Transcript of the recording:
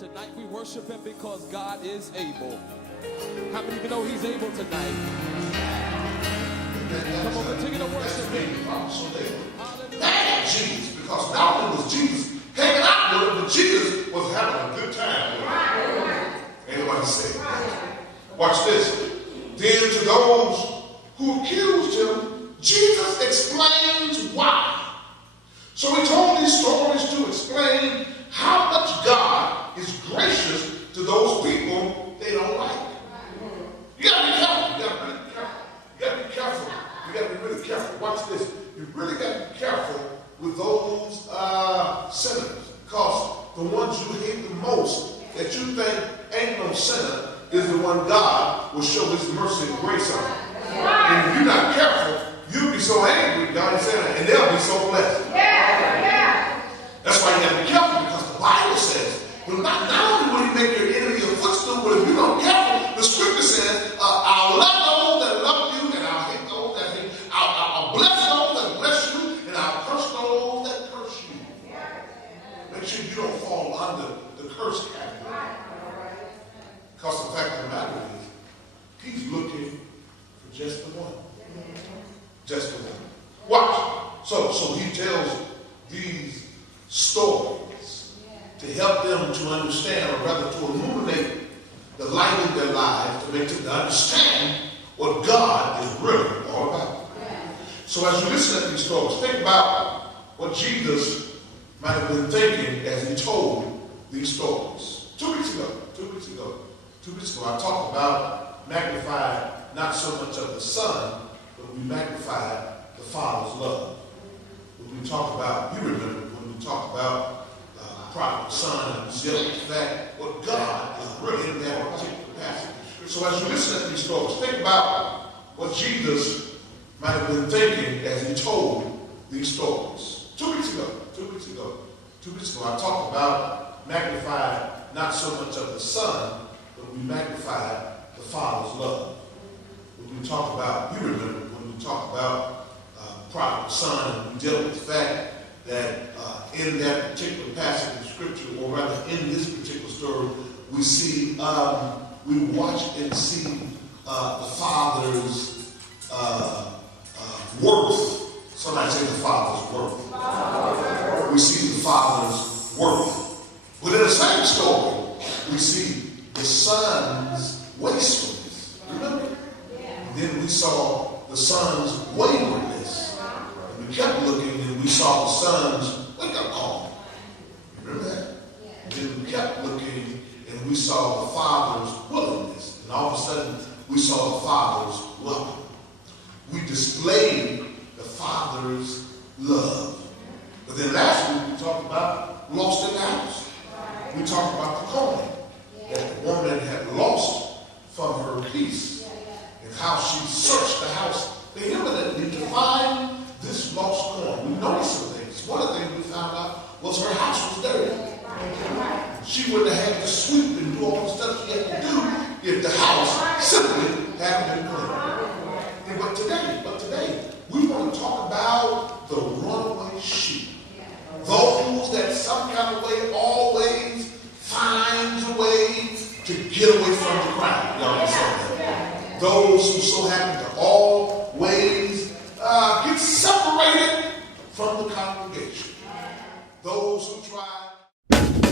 Tonight we worship him because God is able. How many of you know he's able tonight? Come on, continue to worship him. Thank Jesus, because not only was Jesus hanging out with him, but Jesus was having a good time with him. Anybody say? Watch this. Then to those who accused him, Jesus explains why. So he told these stories to explain how much God is gracious to those people they don't like. You gotta be careful. You gotta be careful. You gotta be really careful. Watch this. You really gotta be careful with those sinners, because the ones you hate the most, that you think ain't no sinner, is the one God will show his mercy and grace on. And if you're not careful, you'll be so angry, God is saying, and they'll be so blessed. That's why you have to be careful, because the Bible says, well, not only will he make your enemy your footstool, but if you're not careful, the scripture says, I'll love those that love you, and I'll hate those that hate. I'll bless those that bless you, and I'll curse those that curse you. Make sure you don't fall under the curse category. Because the fact of the matter is, he's looking for just the one. Just the one. Watch. So he tells these stories to help them to understand, or rather to illuminate the light in their lives, to make them understand what God is really all about. So as you listen to these stories, think about what Jesus might have been thinking as he told these stories. Two weeks ago, I talked about magnified not so much of the Son, but we magnified the Father's love. When we talk about, you remember, when we talk about the prodigal son, and we dealt with the fact what God is really in that particular passage. So as you listen to these stories, think about what Jesus might have been thinking as he told these stories. Two weeks ago, I talked about magnified not so much of the Son, but we magnified the Father's love. When we talk about, you remember, when we talk about prodigal son, and we dealt with the fact that in that particular passage of scripture, or rather in this particular story, we see, we watch and see the Father's worth. Somebody say the Father's worth. We see the Father's worth. But in the same story, we see the Son's wastefulness. Remember? And then we saw the Son's waywardness. And we kept looking and we saw the Son's wake-up call. Remember that? And then we kept looking and we saw the Father's willingness. And all of a sudden, we saw the Father's love. We displayed the Father's love. But then last week, we talked about lost in the house. We talked about the coin that the woman had lost from her peace, and how she searched the house vehemently to find this lost coin. We noticed some things. One of the things we found out was her house was dirty. She wouldn't have had to sweep and do all the stuff she had to do if the house simply hadn't been clean. But today, we want to talk about the runaway sheep. Those that some kind of way always finds a way to get away from the crowd. Y'all understand that? Those who so happen to always get separated from the congregation. Those who try